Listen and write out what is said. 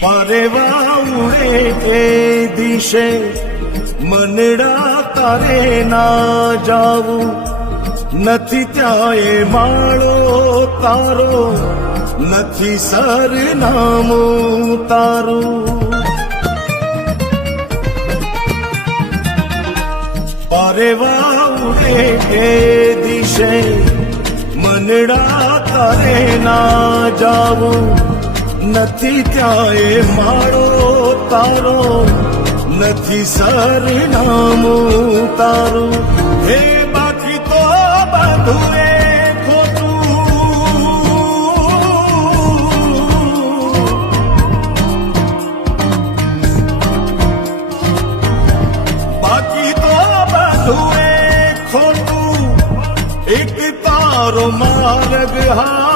પરેવા ઉડે એ દિશે મનડા તારે ના જાવું, નથી ત્યાં એ માળો તારો, નથી સરનામું તારું. પરેવા ઉડે એ દિશે મનડા તારે ના જાવું, નથી ત્યાં એ માળો તારો, નથી સરનામું તારું. હે બાકી તો બધું એ ખોટું, એક તારો માર્ગ હા